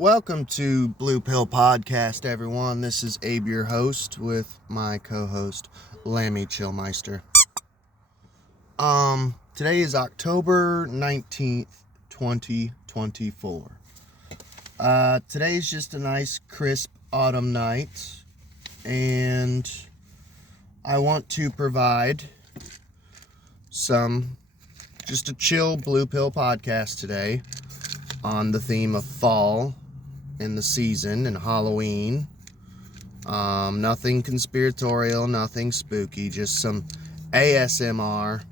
Welcome to Blue Pill Podcast, everyone. This is Abe, your host, with my co-host, Lammy Chillmeister. Today is October 19th, 2024. Today is just a nice, crisp autumn night, and I want to provide just a chill Blue Pill podcast today on the theme of fall in the season and Halloween. Nothing conspiratorial, nothing spooky, just some ASMR.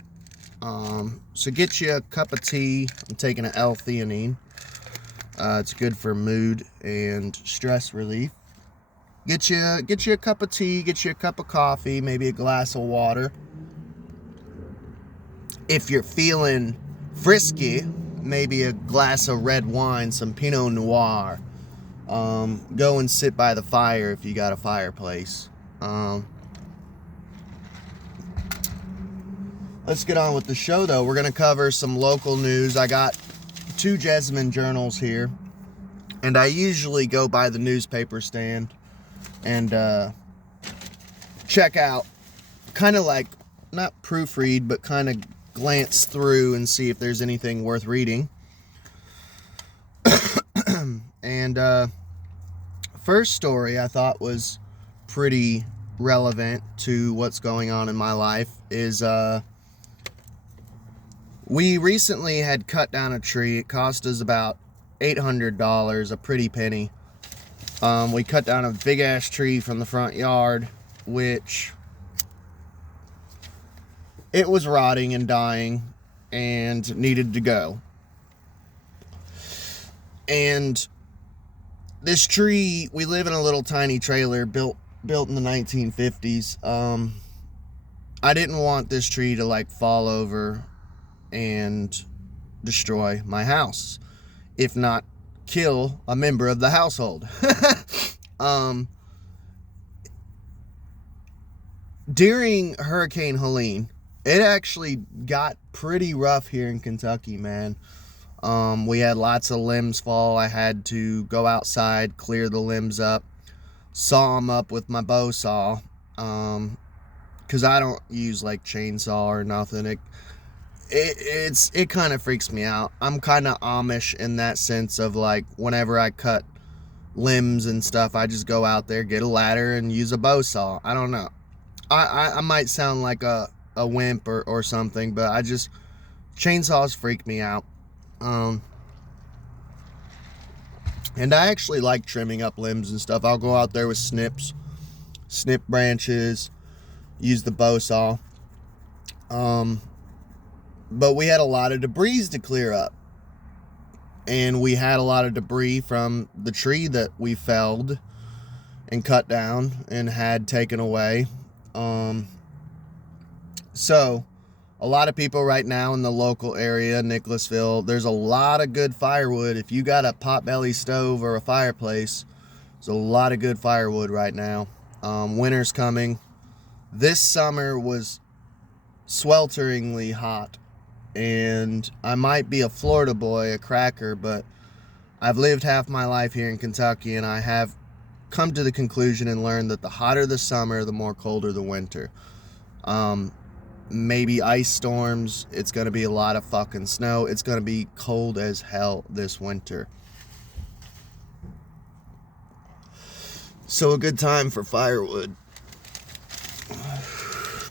So get you a cup of tea. I'm taking an L-theanine. It's good for mood and stress relief. Get you a cup of tea, get you a cup of coffee, maybe a glass of water. If you're feeling frisky, maybe a glass of red wine, some Pinot Noir. Go and sit by the fire if you got a fireplace. Let's get on with the show, though. We're going to cover some local news. I got 2 Jessamine journals here, and I usually go by the newspaper stand and check out, kind of like, not proofread, but kind of glance through and see if there's anything worth reading. And first story I thought was pretty relevant to what's going on in my life is we recently had cut down a tree. It cost us about $800, a pretty penny. We cut down a big ass tree from the front yard, which it was rotting and dying and needed to go. And this tree, we live in a little tiny trailer built in the 1950s. I didn't want this tree to like fall over and destroy my house, if not kill a member of the household. During Hurricane Helene, it actually got pretty rough here in Kentucky, man. We had lots of limbs fall. I had to go outside, clear the limbs up, saw them up with my bow saw, because I don't use like chainsaw or nothing. It kind of freaks me out. I'm kind of Amish in that sense of like whenever I cut limbs and stuff, I just go out there, get a ladder, and use a bow saw. I don't know. I might sound like a wimp or something, but chainsaws freak me out. And I actually like trimming up limbs and stuff. I'll go out there with snip branches, use the bow saw. But we had a lot of debris to clear up. And we had a lot of debris from the tree that we felled and cut down and had taken away. So a lot of people right now in the local area, Nicholasville, there's a lot of good firewood. If you got a potbelly stove or a fireplace, there's a lot of good firewood right now. Winter's coming. This summer was swelteringly hot, and I might be a Florida boy, a cracker, but I've lived half my life here in Kentucky, and I have come to the conclusion and learned that the hotter the summer, the more colder the winter. Maybe ice storms. It's going to be a lot of fucking snow. It's going to be cold as hell this winter. So a good time for firewood.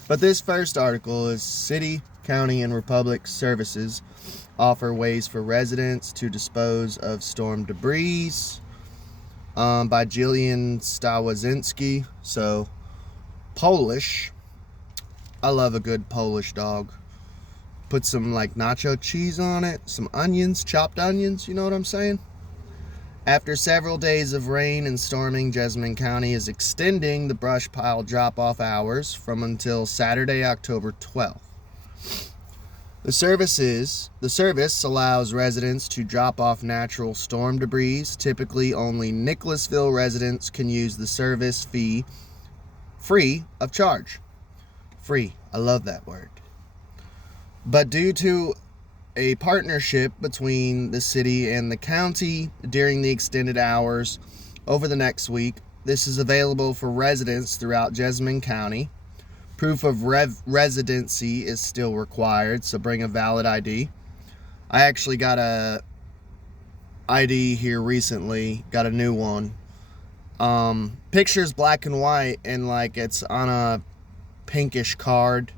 But this first article is City, County, and Republic Services offer ways for residents to dispose of storm debris, by Jillian Stawazinski. So, Polish. I love a good Polish dog. Put some like nacho cheese on it, some onions, chopped onions, you know what I'm saying? After several days of rain and storming, Jessamine County is extending the brush pile drop-off hours from until Saturday, October 12th. The service allows residents to drop off natural storm debris. Typically, only Nicholasville residents can use the service free of charge. Free. I love that word. But due to a partnership between the city and the county during the extended hours over the next week. This is available for residents throughout Jessamine County. Proof of residency is still required, so bring a valid ID. I actually got a ID here recently, got a new one. Picture's black and white, and like it's on a pinkish card.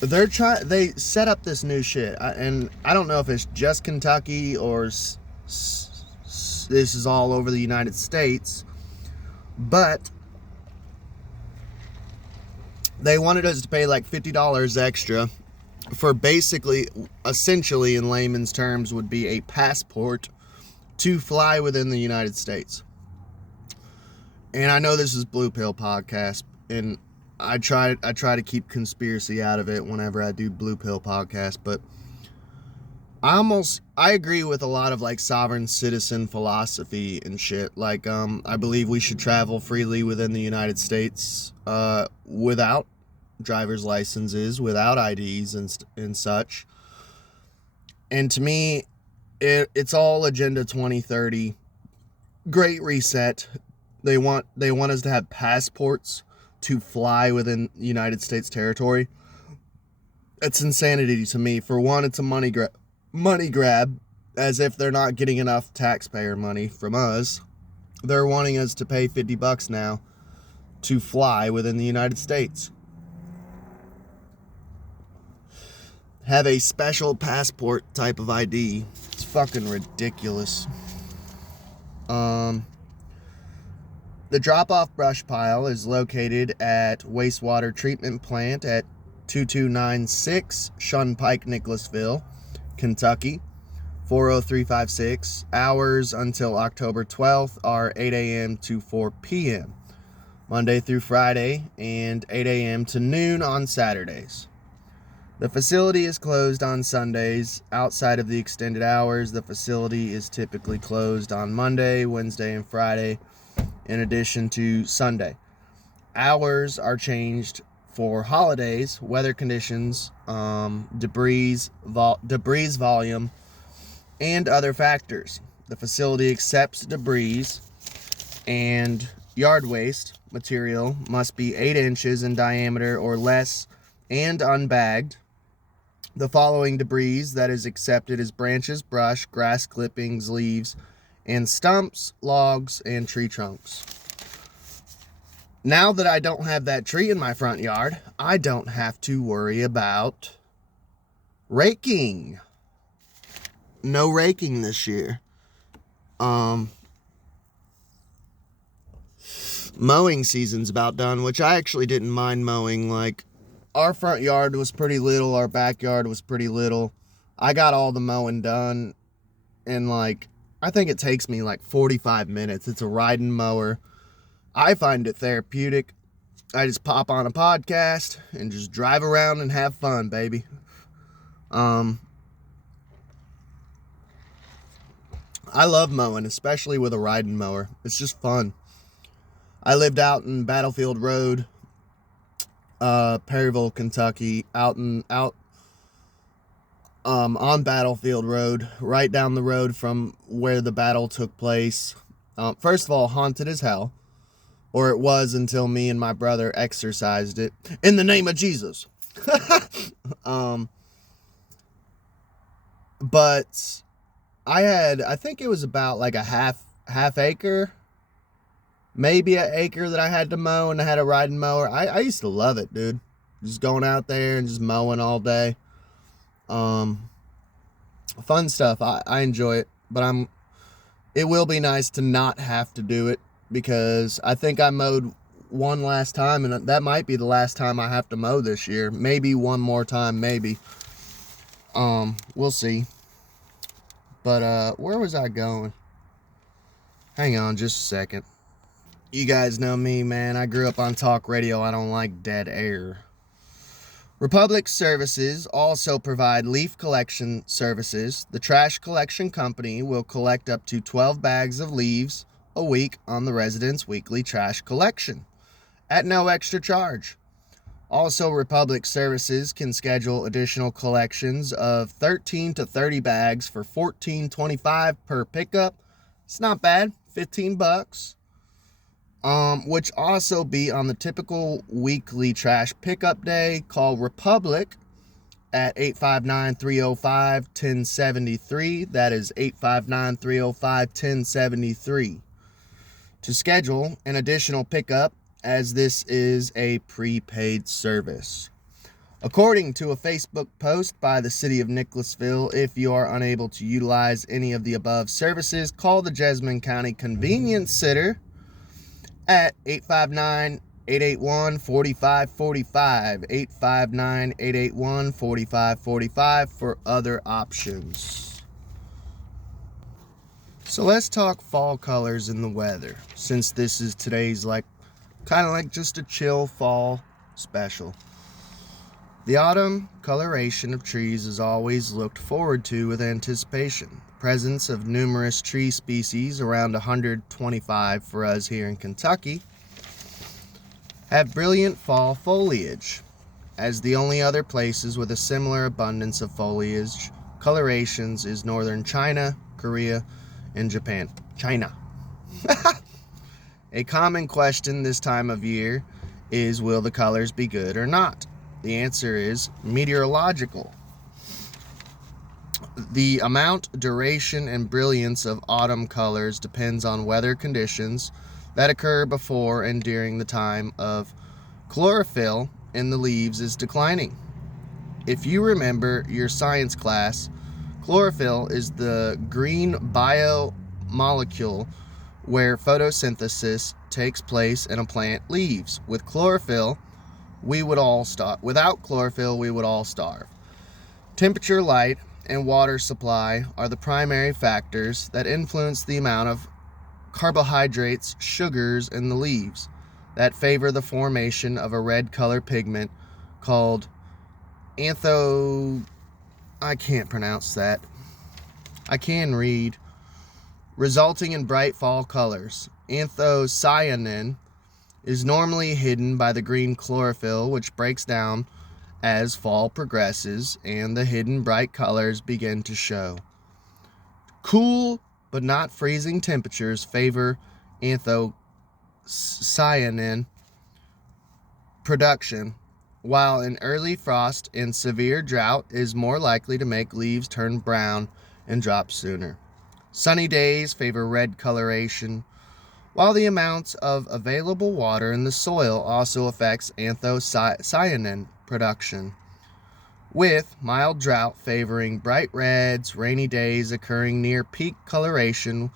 They set up this new shit, and I don't know if it's just Kentucky or this is all over the United States, but they wanted us to pay like $50 extra for basically, essentially in layman's terms, would be a passport to fly within the United States. And I know this is Blue Pill Podcast, and I try to keep conspiracy out of it whenever I do Blue Pill Podcast, but I agree with a lot of like sovereign citizen philosophy and shit. Like, I believe we should travel freely within the United States, without driver's licenses, without IDs and such. And to me, it's all Agenda 2030, Great Reset. They want us to have passports to fly within United States territory. It's insanity to me. For one, it's a money grab, as if they're not getting enough taxpayer money from us. They're wanting us to pay $50 now to fly within the United States. Have a special passport type of ID. It's fucking ridiculous. The drop-off brush pile is located at wastewater treatment plant at 2296 Shun Pike, Nicholasville, Kentucky, 40356. Hours until October 12th are 8 a.m. to 4 p.m. Monday through Friday, and 8 a.m. to noon on Saturdays. The facility is closed on Sundays. Outside of the extended hours, the facility is typically closed on Monday, Wednesday, and Friday, in addition to Sunday. Hours are changed for holidays, weather conditions, debris volume, and other factors. The facility accepts debris, and yard waste material must be 8 inches in diameter or less and unbagged. The following debris that is accepted is branches, brush, grass clippings, leaves, and stumps, logs, and tree trunks. Now that I don't have that tree in my front yard, I don't have to worry about raking. No raking this year. Mowing season's about done, which I actually didn't mind mowing. Like, our front yard was pretty little, our backyard was pretty little. I got all the mowing done in like, I think it takes me like 45 minutes. It's a riding mower. I find it therapeutic. I just pop on a podcast and just drive around and have fun, baby. I love mowing, especially with a riding mower. It's just fun. I lived out in Battlefield Road, Perryville, Kentucky, on Battlefield Road, right down the road from where the battle took place. First of all, haunted as hell, or it was until me and my brother exorcised it in the name of Jesus. But I think it was about like a half acre, maybe an acre that I had to mow, and I had a riding mower. I used to love it, dude. Just going out there and just mowing all day. Fun stuff. I enjoy it, but it will be nice to not have to do it, because I think I mowed one last time, and that might be the last time I have to mow this year. Maybe one more time, maybe. We'll see. But where was I going? Hang on just a second. You guys know me, man. I grew up on talk radio. I don't like dead air. Republic Services also provide leaf collection services. The trash collection company will collect up to 12 bags of leaves a week on the residents' weekly trash collection at no extra charge. Also, Republic Services can schedule additional collections of 13 to 30 bags for $14.25 per pickup. It's not bad, $15. Which also be on the typical weekly trash pickup day. Call Republic at 859-305-1073. That is 859-305-1073 to schedule an additional pickup, as this is a prepaid service. According to a Facebook post by the city of Nicholasville, if you are unable to utilize any of the above services, call the Jessamine County Convenience Center at 859-881-4545, 859-881-4545 for other options. So let's talk fall colors in the weather, since this is today's kind of like just a chill fall special. The autumn coloration of trees is always looked forward to with anticipation. The presence of numerous tree species, around 125 for us here in Kentucky, have brilliant fall foliage. As the only other places with a similar abundance of foliage colorations is northern China, Korea, and Japan. China. A common question this time of year is, will the colors be good or not? The answer is meteorological. The amount, duration, and brilliance of autumn colors depends on weather conditions that occur before and during the time of chlorophyll in the leaves is declining. If you remember your science class, chlorophyll is the green biomolecule where photosynthesis takes place in a plant leaves. With chlorophyll, we would all starve. Without chlorophyll, we would all starve. Temperature, light, and water supply are the primary factors that influence the amount of carbohydrates, sugars in the leaves that favor the formation of a red color pigment called I can't pronounce that. I can read. Resulting in bright fall colors. Anthocyanin is normally hidden by the green chlorophyll, which breaks down as fall progresses and the hidden bright colors begin to show. Cool but not freezing temperatures favor anthocyanin production, while an early frost and severe drought is more likely to make leaves turn brown and drop sooner. Sunny days favor red coloration, while the amounts of available water in the soil also affects anthocyanin production, with mild drought favoring bright reds. Rainy days occurring near peak coloration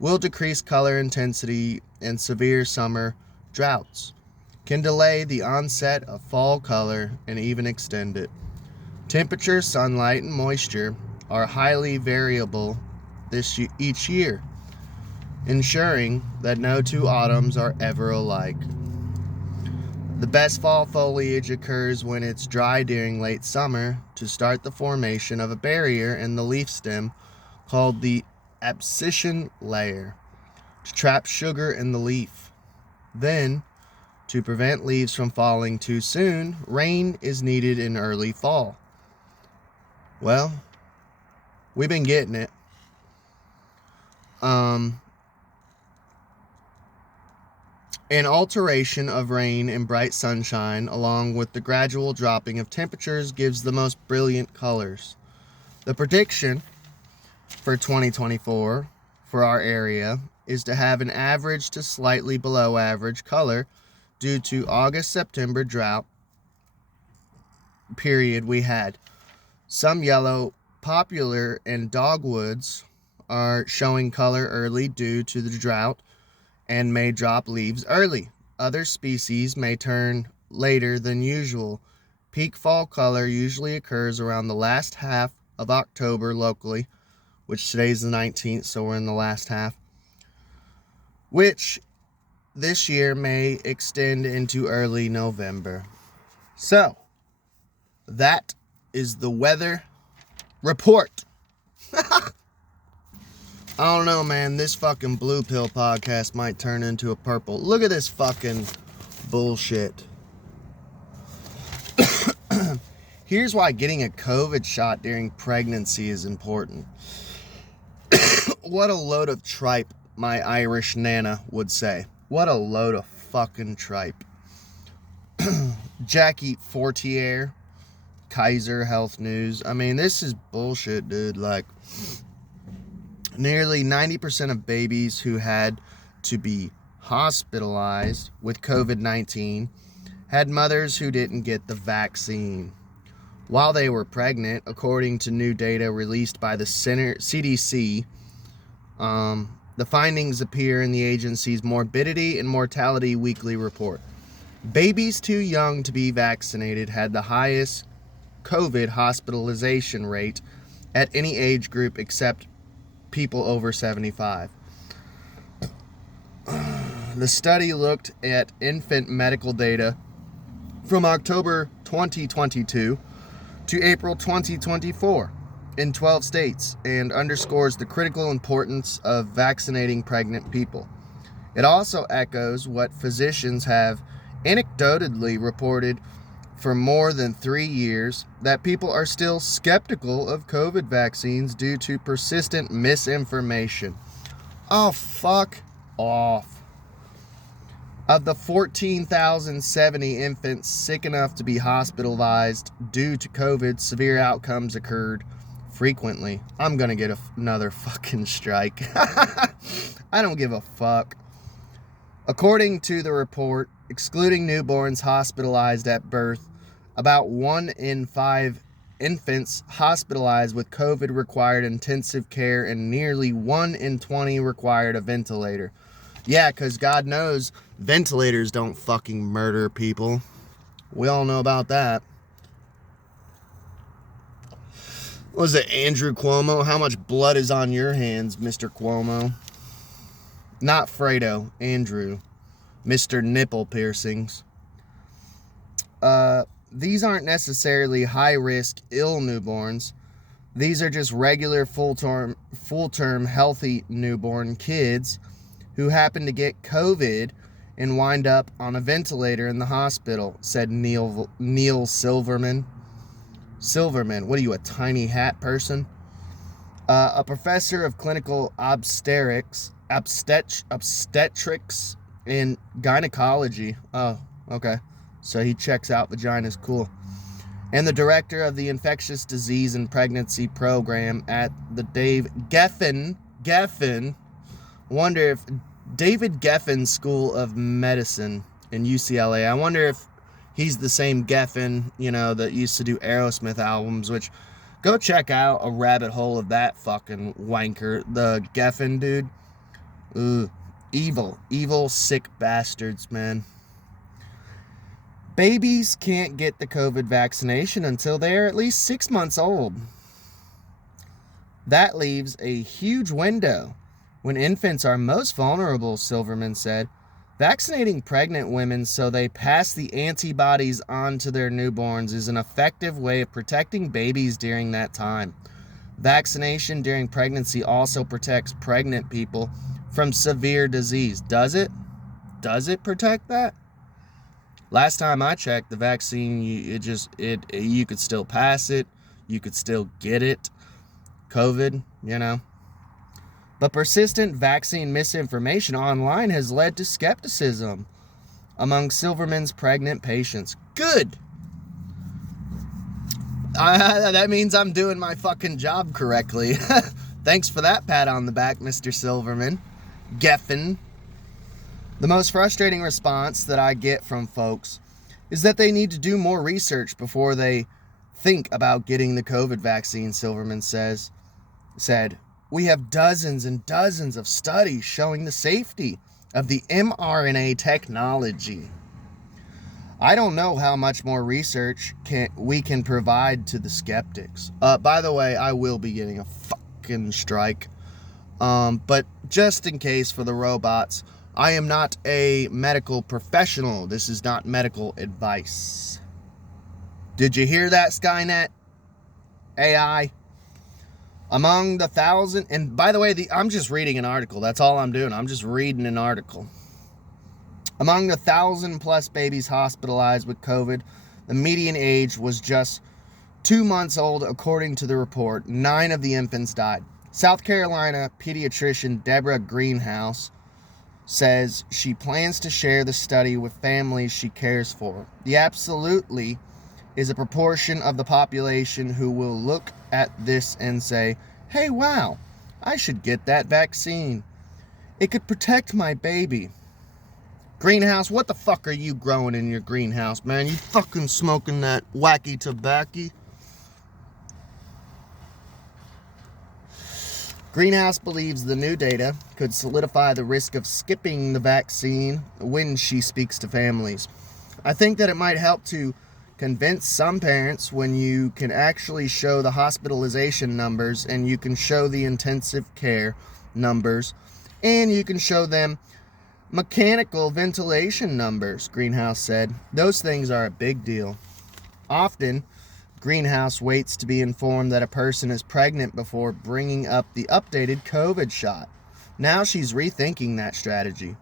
will decrease color intensity, and severe summer droughts can delay the onset of fall color and even extend it. Temperature, sunlight, and moisture are highly variable each year, ensuring that no two autumns are ever alike. The best fall foliage occurs when it's dry during late summer to start the formation of a barrier in the leaf stem called the abscission layer to trap sugar in the leaf. Then, to prevent leaves from falling too soon, rain is needed in early fall. Well, we've been getting it. An alteration of rain and bright sunshine, along with the gradual dropping of temperatures, gives the most brilliant colors. The prediction for 2024 for our area is to have an average to slightly below average color due to August-September drought period we had. Some yellow poplar and dogwoods are showing color early due to the drought and may drop leaves early. Other species may turn later than usual. Peak fall color usually occurs around the last half of October locally, which today's the 19th, so we're in the last half, which this year may extend into early November. So, that is the weather report. I don't know, man. This fucking blue pill podcast might turn into a purple. Look at this fucking bullshit. Here's why getting a COVID shot during pregnancy is important. What a load of tripe, my Irish Nana would say. What a load of fucking tripe. Jackie Fortier, Kaiser Health News. I mean, this is bullshit, dude. Like, nearly 90% of babies who had to be hospitalized with COVID-19 had mothers who didn't get the vaccine while they were pregnant, according to new data released by the CDC. The findings appear in the agency's Morbidity and Mortality Weekly Report. Babies too young to be vaccinated had the highest COVID hospitalization rate at any age group except people over 75. The study looked at infant medical data from October 2022 to April 2024 in 12 states and underscores the critical importance of vaccinating pregnant people. It also echoes what physicians have anecdotally reported for more than 3 years, that people are still skeptical of COVID vaccines due to persistent misinformation. Oh, fuck off. Of the 14,070 infants sick enough to be hospitalized due to COVID, severe outcomes occurred frequently. I'm gonna get another fucking strike. I don't give a fuck. According to the report, excluding newborns hospitalized at birth, about 1 in 5 infants hospitalized with COVID required intensive care, and nearly 1 in 20 required a ventilator. Yeah, because God knows ventilators don't fucking murder people. We all know about that. What was it, Andrew Cuomo? How much blood is on your hands, Mr. Cuomo? Not Fredo, Andrew. Mr. Nipple Piercings. These aren't necessarily high-risk, ill newborns. These are just regular full-term healthy newborn kids who happen to get COVID and wind up on a ventilator in the hospital, said Neil Silverman. Silverman, what are you, a tiny hat person? A professor of clinical obstetrics and gynecology. Oh, okay. So he checks out vaginas, cool. And the director of the Infectious Disease and Pregnancy Program at the Geffen, wonder if David Geffen School of Medicine in UCLA, I wonder if he's the same Geffen, that used to do Aerosmith albums, which, go check out a rabbit hole of that fucking wanker, the Geffen dude. Ugh. Evil, sick bastards, man. Babies can't get the COVID vaccination until they're at least 6 months old. That leaves a huge window when infants are most vulnerable, Silverman said. Vaccinating pregnant women so they pass the antibodies on to their newborns is an effective way of protecting babies during that time. Vaccination during pregnancy also protects pregnant people from severe disease. Does it? Does it protect that? Last time I checked, the vaccine, you could still pass it. You could still get it. COVID, But persistent vaccine misinformation online has led to skepticism among Silverman's pregnant patients. Good. That means I'm doing my fucking job correctly. Thanks for that pat on the back, Mr. Silverman. Geffen. The most frustrating response that I get from folks is that they need to do more research before they think about getting the COVID vaccine, Silverman said. We have dozens and dozens of studies showing the safety of the mRNA technology. I don't know how much more research we can provide to the skeptics. By the way, I will be getting a fucking strike. But just in case for the robots, I am not a medical professional. This is not medical advice. Did you hear that, Skynet? AI? Among the 1,000, and by the way, I'm just reading an article. That's all I'm doing. I'm just reading an article. Among the 1,000 plus babies hospitalized with COVID, the median age was just 2 months old, according to the report. 9 of the infants died. South Carolina pediatrician Deborah Greenhouse says she plans to share the study with families she cares for. The absolutely is a proportion of the population who will look at this and say, hey, wow, I should get that vaccine. It could protect my baby. Greenhouse, what the fuck are you growing in your greenhouse, man? You fucking smoking that wacky tobacco? Greenhouse believes the new data could solidify the risk of skipping the vaccine when she speaks to families. I think that it might help to convince some parents when you can actually show the hospitalization numbers and you can show the intensive care numbers and you can show them mechanical ventilation numbers, Greenhouse said. Those things are a big deal. Often, Greenhouse waits to be informed that a person is pregnant before bringing up the updated COVID shot. Now she's rethinking that strategy.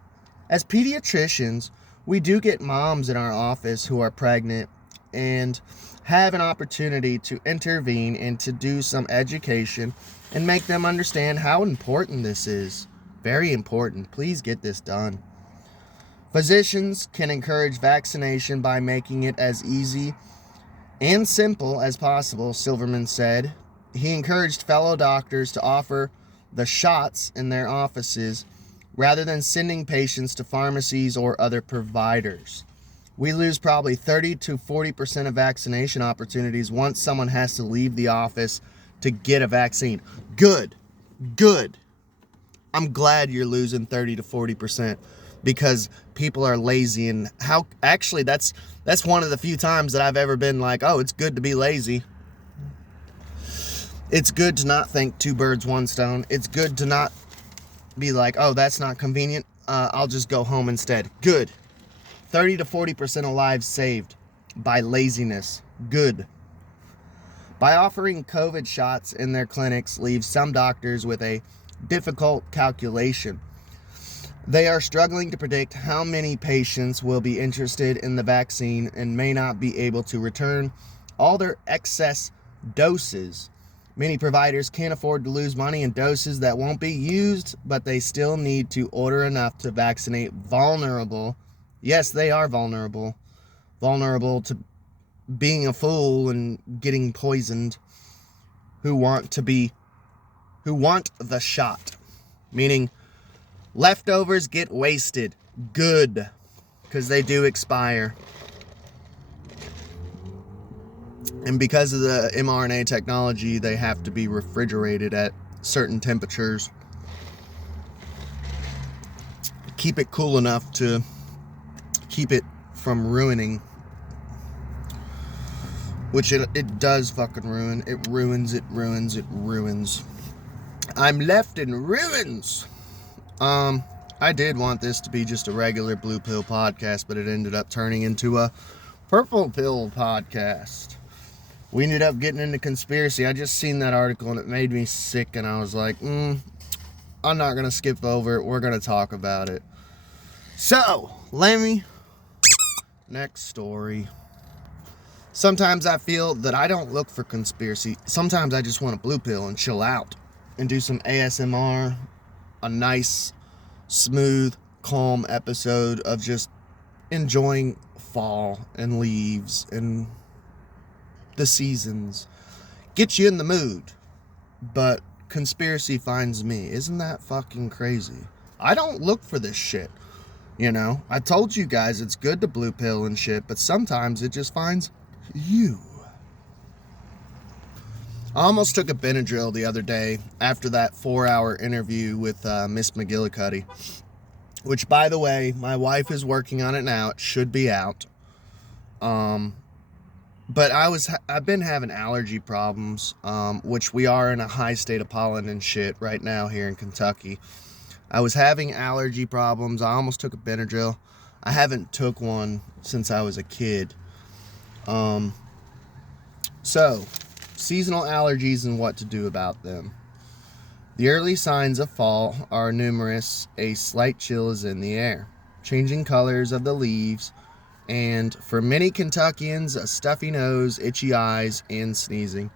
As pediatricians, we do get moms in our office who are pregnant and have an opportunity to intervene and to do some education and make them understand how important this is. Very important. Please get this done. Physicians can encourage vaccination by making it as easy and simple as possible, Silverman said. He encouraged fellow doctors to offer the shots in their offices rather than sending patients to pharmacies or other providers. We lose probably 30 to 40% of vaccination opportunities once someone has to leave the office to get a vaccine. Good. I'm glad you're losing 30 to 40% because people are lazy. And how actually that's one of the few times that I've ever been like, oh, it's good to be lazy. It's good to not think 2 birds, 1 stone. It's good to not be like, oh, that's not convenient. I'll just go home instead. Good. 30 to 40% of lives saved by laziness. Good. By offering COVID shots in their clinics leaves some doctors with a difficult calculation. They are struggling to predict how many patients will be interested in the vaccine and may not be able to return all their excess doses. Many providers can't afford to lose money in doses that won't be used, but they still need to order enough to vaccinate vulnerable. Yes, they are vulnerable to being a fool and getting poisoned, who want the shot. Meaning, leftovers get wasted. Good. Because they do expire. And because of the mRNA technology, they have to be refrigerated at certain temperatures. Keep it cool enough to keep it from ruining. Which it does fucking ruin. It ruins. I'm left in ruins. I did want this to be just a regular Blue Pill podcast, but it ended up turning into a Purple Pill podcast. We ended up getting into conspiracy. I just seen that article and it made me sick, and I was like, I'm not going to skip over it. We're going to talk about it. So, next story. Sometimes I feel that I don't look for conspiracy. Sometimes I just want a blue pill and chill out and do some ASMR, a nice, smooth, calm episode of just enjoying fall and leaves and the seasons. Get you in the mood. But conspiracy finds me. Isn't that fucking crazy? I don't look for this shit. You know, I told you guys it's good to blue pill and shit, but sometimes it just finds you. I almost took a Benadryl the other day after that 4-hour interview with Miss McGillicuddy, which, by the way, my wife is working on it now. It should be out. But I've been having allergy problems, which we are in a high state of pollen and shit right now here in Kentucky. I was having allergy problems. I almost took a Benadryl. I haven't took one since I was a kid. So, seasonal allergies and what to do about them. The early signs of fall are numerous. A slight chill is in the air. Changing colors of the leaves and for many Kentuckians, a stuffy nose, itchy eyes, and sneezing.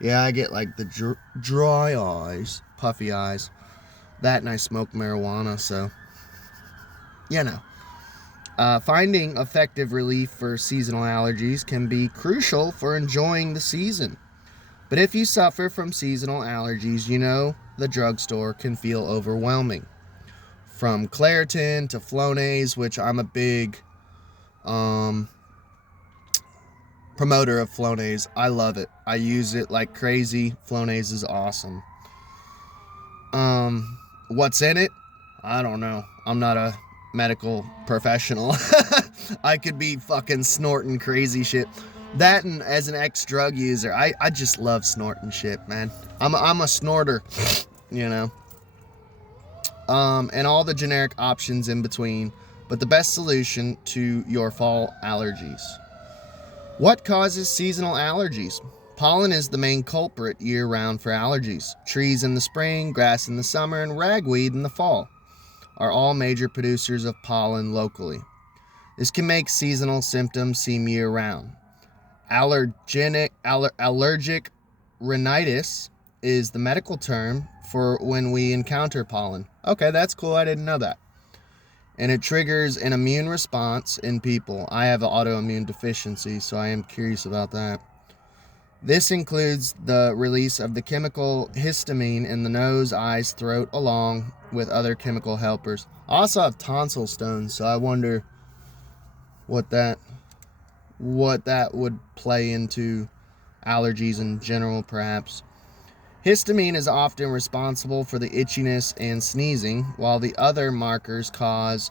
Yeah, I get like the dry eyes, puffy eyes. That and I smoke marijuana, so, you know. Finding effective relief for seasonal allergies can be crucial for enjoying the season. But if you suffer from seasonal allergies, you know the drugstore can feel overwhelming. From Claritin to Flonase, which I'm a big promoter of Flonase. I love it. I use it like crazy. Flonase is awesome. What's in it? I don't know. I'm not a medical professional. I could be fucking snorting crazy shit. That, and as an ex-drug user, I just love snorting shit, man. I'm a snorter, you know. And all the generic options in between, but the best solution to your fall allergies. What causes seasonal allergies? Pollen is the main culprit year-round for allergies. Trees in the spring, grass in the summer, and ragweed in the fall are all major producers of pollen locally. This can make seasonal symptoms seem year-round. Allergic rhinitis is the medical term for when we encounter pollen. Okay, that's cool. I didn't know that. And it triggers an immune response in people. I have an autoimmune deficiency, so I am curious about that. This includes the release of the chemical histamine in the nose, eyes, throat, along with other chemical helpers. I also have tonsil stones, so I wonder what that would play into allergies in general, perhaps. Histamine is often responsible for the itchiness and sneezing, while the other markers cause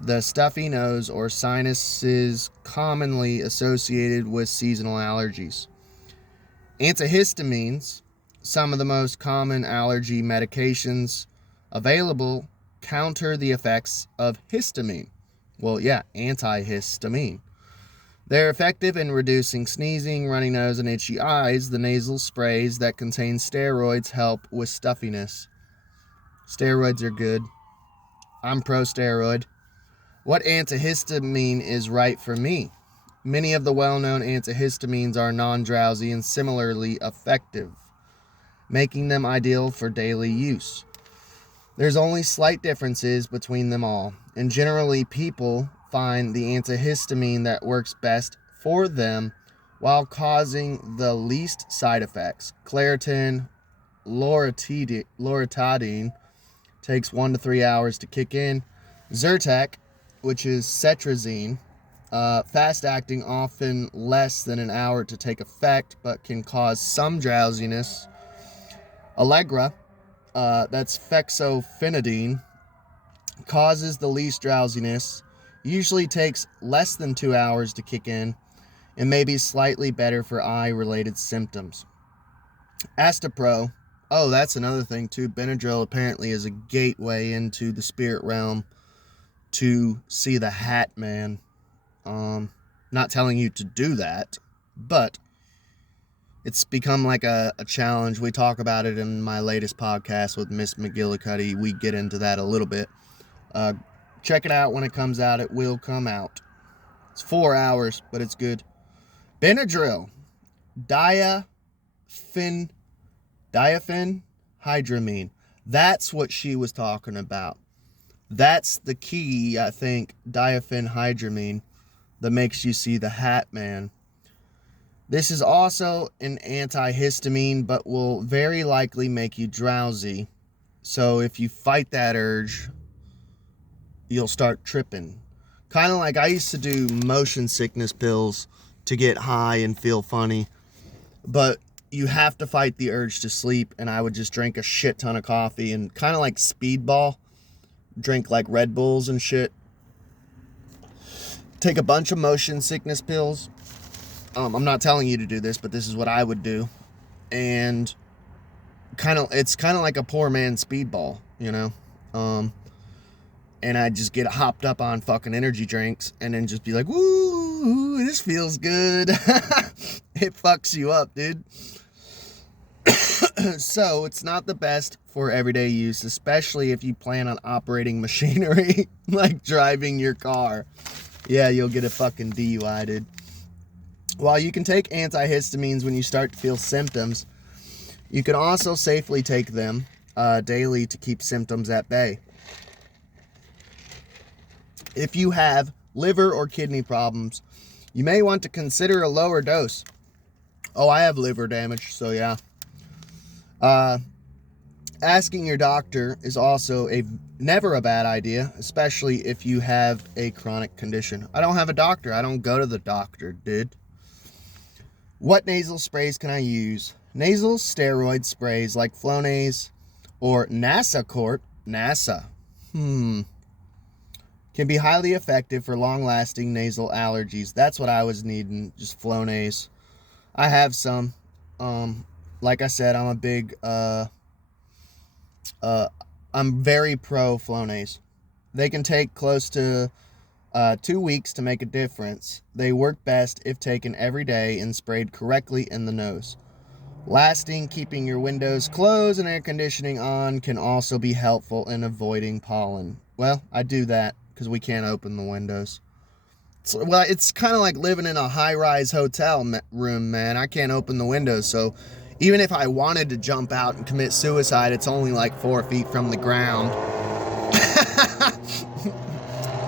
the stuffy nose or sinuses commonly associated with seasonal allergies. Antihistamines, some of the most common allergy medications available, counter the effects of histamine. Well, yeah, antihistamine. They're effective in reducing sneezing, runny nose, and itchy eyes. The nasal sprays that contain steroids help with stuffiness. Steroids are good. I'm pro-steroid. What antihistamine is right for me? Many of the well-known antihistamines are non-drowsy and similarly effective, making them ideal for daily use. There's only slight differences between them all, and generally people find the antihistamine that works best for them while causing the least side effects. Claritin, loratadine takes 1 to 3 hours to kick in. Zyrtec, which is cetrizine, fast-acting, often less than an hour to take effect, but can cause some drowsiness. Allegra, that's fexofenadine, causes the least drowsiness, usually takes less than 2 hours to kick in, and may be slightly better for eye-related symptoms. Astapro, oh, that's another thing too. Benadryl apparently is a gateway into the spirit realm to see the Hat Man. Not telling you to do that, but it's become like a challenge. We talk about it in my latest podcast with Miss McGillicuddy. We get into that a little bit. Check it out when it comes out. It will come out. It's 4 hours, but it's good. Benadryl. Diphenhydramine. That's what she was talking about. That's the key, I think, diphenhydramine, that makes you see the Hat Man. This is also an antihistamine, but will very likely make you drowsy. So if you fight that urge, you'll start tripping. Kind of like I used to do motion sickness pills to get high and feel funny. But you have to fight the urge to sleep, and I would just drink a shit ton of coffee and kind of like speedball, drink like Red Bulls and shit. Take a bunch of motion sickness pills. I'm not telling you to do this, but this is what I would do. And it's kind of like a poor man's speedball, you know? And I just get hopped up on fucking energy drinks and then just be like, woo, this feels good. It fucks you up, dude. So it's not the best for everyday use, especially if you plan on operating machinery, like driving your car. Yeah, you'll get a fucking DUI, dude. While you can take antihistamines when you start to feel symptoms, you can also safely take them daily to keep symptoms at bay. If you have liver or kidney problems, you may want to consider a lower dose. Oh, I have liver damage, so yeah. Asking your doctor is also never a bad idea, especially if you have a chronic condition. I don't have a doctor. I don't go to the doctor, dude. What nasal sprays can I use? Nasal steroid sprays like Flonase or Nasacort, can be highly effective for long-lasting nasal allergies. That's what I was needing, just Flonase. I have some. Like I said, I'm a big, I'm very pro Flonase. They can take close to 2 weeks to make a difference. They work best if taken every day and sprayed correctly in the nose. Lasting, keeping your windows closed and air conditioning on can also be helpful in avoiding pollen. Well, I do that because we can't open the windows. Well, it's kind of like living in a high-rise hotel room, man. I can't open the windows, so even if I wanted to jump out and commit suicide, it's only like 4 feet from the ground.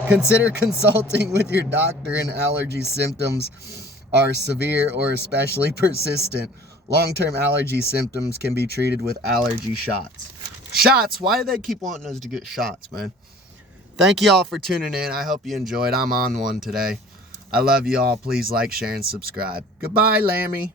Consider consulting with your doctor if allergy symptoms are severe or especially persistent. Long-term allergy symptoms can be treated with allergy shots. Shots? Why do they keep wanting us to get shots, man? Thank you all for tuning in. I hope you enjoyed. I'm on one today. I love you all. Please like, share, and subscribe. Goodbye, Lammy.